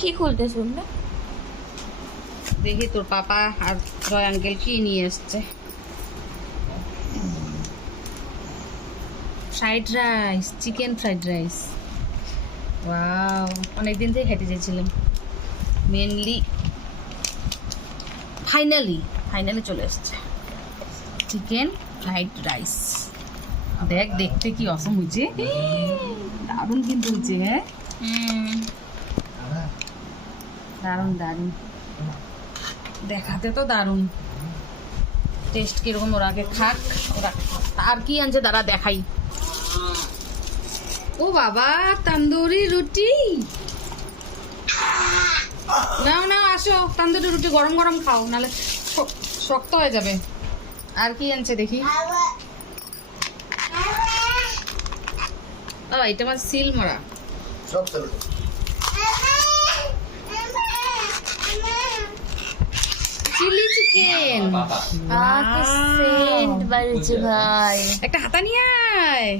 কি খুলতে শুনবে? দেখি তোর পাপা আর জয় আঙ্কেল কি নিয়ে এসছে। Fried rice, chicken fried rice. Wow, অনেকদিন থেকে খেতে চেয়েছিলাম। মেনলি ফাইনালি চলে এসছে চিকেন ফ্রাইড রাইস। দেখ দেখতে কি অসম হয়েছে, দারুণ কিন্তু হয়েছে। হ্যাঁ দারুণ দারুণ, দেখাতে তো দারুণ, টেস্ট কিরকম ওরা আগে খাক। ওরা আর কি আনছে দাঁড়া দেখাই। ও বাবা, তন্দুরি রুটি। নাও নাও আসো, তন্দুরি রুটি গরম গরম খাও, নাহলে শক্ত হয়ে যাবে। আর কি আনছে দেখি। এটা আমার সিল মরা। Chilli chicken. সেন্ট বাড়িছে ভাই। একটা হাতা নিয়ে আয়।